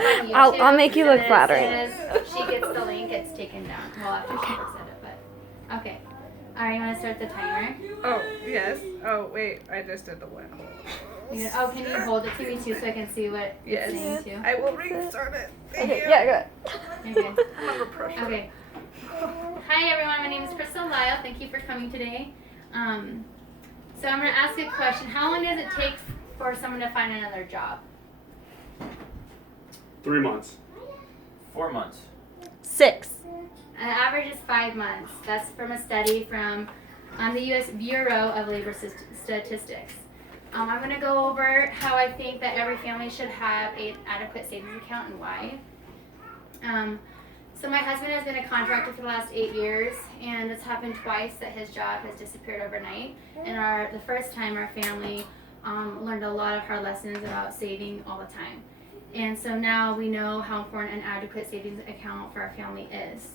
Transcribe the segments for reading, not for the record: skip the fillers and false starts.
up on YouTube. I'll make you look and flattering. As soon as she gets the link, it's taken down. Well, after she looks at it, but okay. All right, you want to start the timer? Oh, yes. Oh, wait. I just did the one. Oh, can you hold it to me too so I can see what Yes. it's saying too? I will restart it. Thank Okay, you. yeah, You're good. I'm under pressure. Okay. Hi everyone, my name is Crystal Lyle. Thank you for coming today. So I'm going to ask you a question. How long does it take for someone to find another job? 3 months. 4 months. 6. An average is 5 months. That's from a study from the U.S. Bureau of Labor Statistics. I'm going to go over how I think that every family should have an adequate savings account and why. So my husband has been a contractor for the last 8 years, and it's happened twice that his job has disappeared overnight. And the first time our family learned a lot of hard lessons about saving all the time. And so now we know how important an adequate savings account for our family is.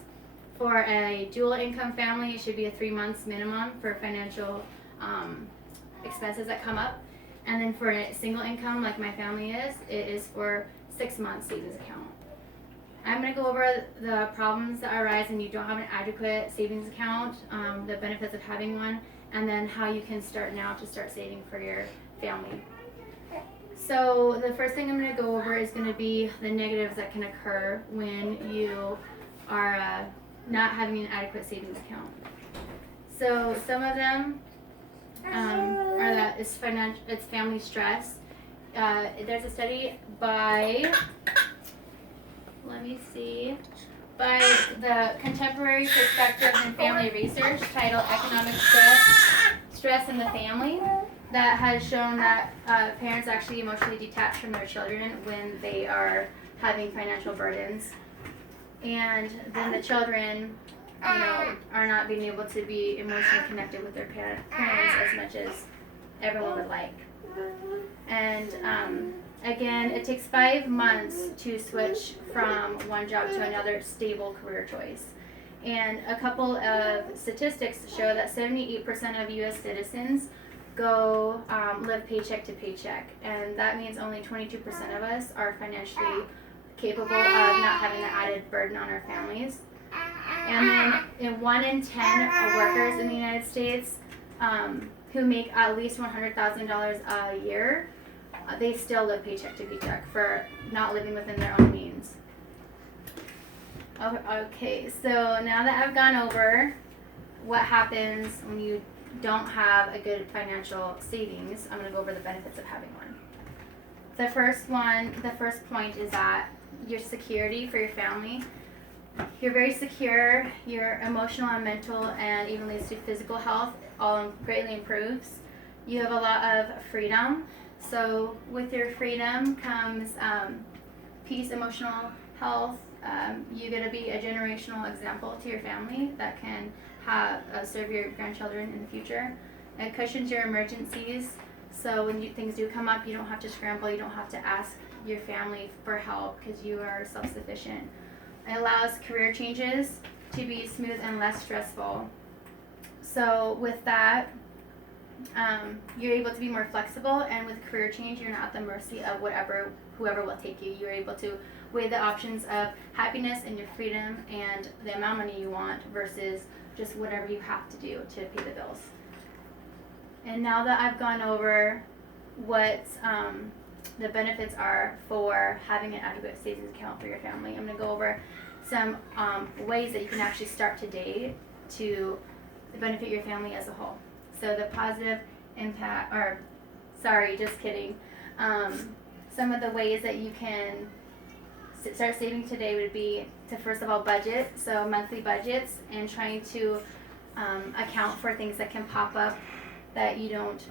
For a dual income family, it should be a 3 months minimum for financial expenses that come up. And then for a single income, like my family is, it is for 6 months savings account. I'm going to go over the problems that arise when you don't have an adequate savings account, the benefits of having one, and then how you can start now to start saving for your family. So the first thing I'm going to go over is going to be the negatives that can occur when you are not having an adequate savings account. So some of them are that it's family stress. There's a study by the Contemporary Perspectives in Family Research titled Economic Stress in the Family that has shown that parents actually emotionally detach from their children when they are having financial burdens. And then the children, are not being able to be emotionally connected with their parents as much as everyone would like. And again, it takes 5 months to switch from one job to another stable career choice. And a couple of statistics show that 78% of U.S. citizens live paycheck to paycheck. And that means only 22% of us are financially capable of not having the added burden on our families. And then in 1 in 10 workers in the United States who make at least $100,000 a year, they still live paycheck to paycheck for not living within their own means. Okay, so now that I've gone over what happens when you don't have a good financial savings, I'm going to go over the benefits of having one. The first point is that your security for your family. You're very secure, your emotional and mental and even leads to physical health all greatly improves. You have a lot of freedom. So with your freedom comes peace, emotional health. You get to be a generational example to your family that can serve your grandchildren in the future. It cushions your emergencies. So when things do come up, you don't have to scramble. You don't have to ask your family for help because you are self-sufficient. It allows career changes to be smooth and less stressful. So with that, you're able to be more flexible, and with career change, you're not at the mercy of whoever will take you. You're able to weigh the options of happiness and your freedom and the amount of money you want versus just whatever you have to do to pay the bills. And now that I've gone over what the benefits are for having an adequate savings account for your family, I'm going to go over some ways that you can actually start today to benefit your family as a whole. So the positive impact, just kidding. Some of the ways that you can start saving today would be to first of all budget, so monthly budgets, and trying to account for things that can pop up that you don't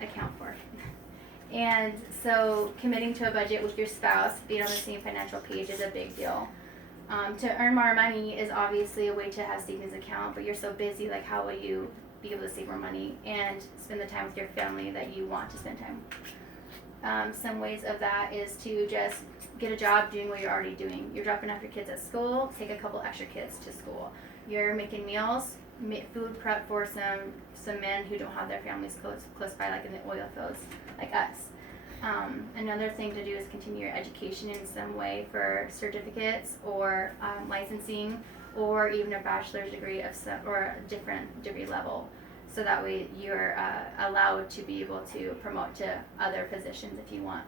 account for. And so committing to a budget with your spouse, being on the same financial page is a big deal. To earn more money is obviously a way to have savings account, but you're so busy, like how will you be able to save more money and spend the time with your family that you want to spend time? Some ways of that is to just get a job doing what you're already doing. You're dropping off your kids at school, take a couple extra kids to school. You're making meals, food prep for some men who don't have their families close by, like in the oil fields, like us. Another thing to do is continue your education in some way for certificates or licensing, or even a bachelor's degree of some, or a different degree level. So that way you're allowed to be able to promote to other positions if you want.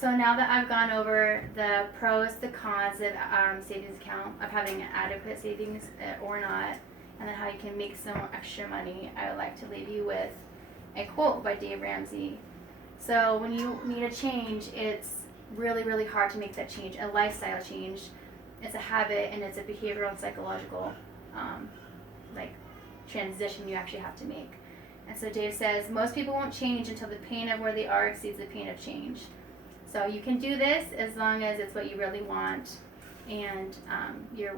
So now that I've gone over the pros, the cons of savings account, of having an adequate savings or not, and then how you can make some extra money, I would like to leave you with a quote by Dave Ramsey. So when you need a change, it's really, really hard to make that change. A lifestyle change, it's a habit and it's a behavioral and psychological transition you actually have to make. And so Dave says, most people won't change until the pain of where they are exceeds the pain of change. So you can do this as long as it's what you really want and you're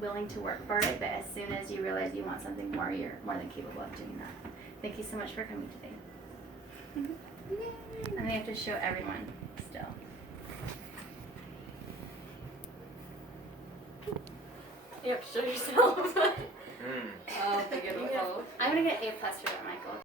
willing to work for it, but as soon as you realize you want something more, you're more than capable of doing that. Thank you so much for coming today. And we have to show everyone still. Yep, show yourself. Mm. Oh, they get a I'm gonna get A+ for that, Michael.